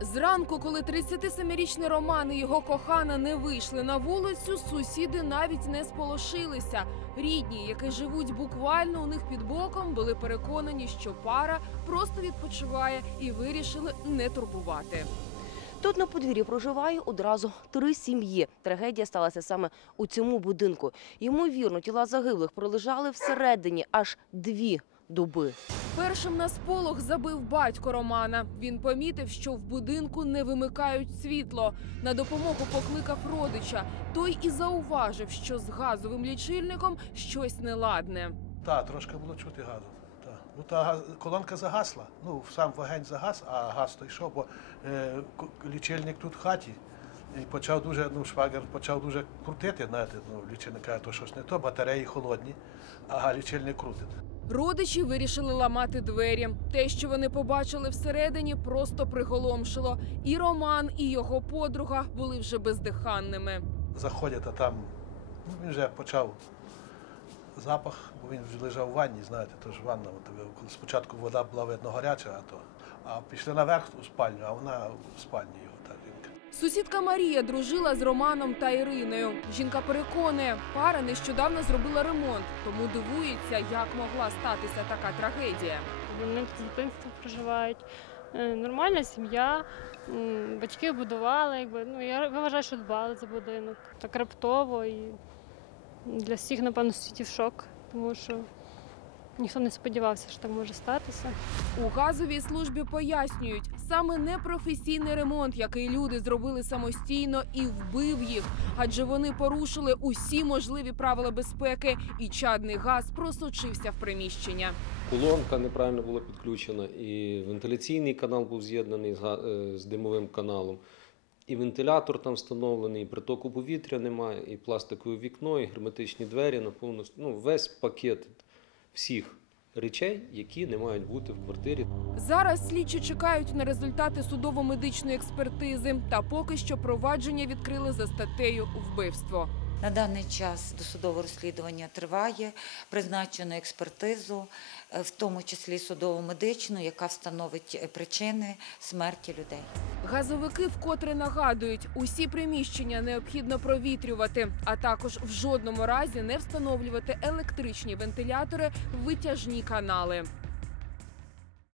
Зранку, коли 37-річний Роман і його кохана не вийшли на вулицю, сусіди навіть не сполошилися. Рідні, які живуть буквально у них під боком, були переконані, що пара просто відпочиває і вирішили не турбувати. Тут на подвір'ї проживає одразу три сім'ї. Трагедія сталася саме у цьому будинку. Ймовірно, тіла загиблих пролежали всередині аж дві доби. Першим на сполох забив батько Романа. Він помітив, що в будинку не вимикають світло. На допомогу покликав родича. Той і зауважив, що з газовим лічильником щось неладне. Так, трошки було чути газу. Та. Ну, та колонка загасла. Ну, сам вогонь загас, а газ то йшов, бо е, лічильник тут в хаті. І почав дуже, ну, швагер почав дуже крутити, знаєте, ну, лічильник каже, то щось не то, батареї холодні, а лічильник крутить. Родичі вирішили ламати двері. Те, що вони побачили всередині, просто приголомшило. І Роман, і його подруга були вже бездиханними. Заходять, а там ну, він вже почав запах, бо він вже лежав у ванні, знаєте, то ж ванна. Коли спочатку вода була видно гаряча, а то. А пішли наверх у спальню, а вона в спальні його та жінка. Сусідка Марія дружила з Романом та Іриною. Жінка переконує, пара нещодавно зробила ремонт, тому дивується, як могла статися така трагедія. Вони з дитинства проживають. Е, Нормальна сім'я, батьки будували, якби ну я вважаю, що дбали за будинок. Так раптово і для всіх, напевно, світів шок, тому що ніхто не сподівався, що так може статися. У газовій службі пояснюють, саме непрофесійний ремонт, який люди зробили самостійно, і вбив їх, адже вони порушили усі можливі правила безпеки, і чадний газ просочився в приміщення. Колонка неправильно була підключена, і вентиляційний канал був з'єднаний з, е, з димовим каналом. І вентилятор там встановлений, і притоку повітря немає, і пластикове вікно, і герметичні двері на повністю. Ну, весь пакет всіх речей, які не мають бути в квартирі. Зараз слідчі чекають на результати судово-медичної експертизи, та поки що провадження відкрили за статтею вбивство. На даний час досудове розслідування триває, призначено експертизу, е, в тому числі судово-медичну, яка встановить е, причини смерті людей. Газовики вкотре нагадують, усі приміщення необхідно провітрювати, а також в жодному разі не встановлювати електричні вентилятори витяжні канали.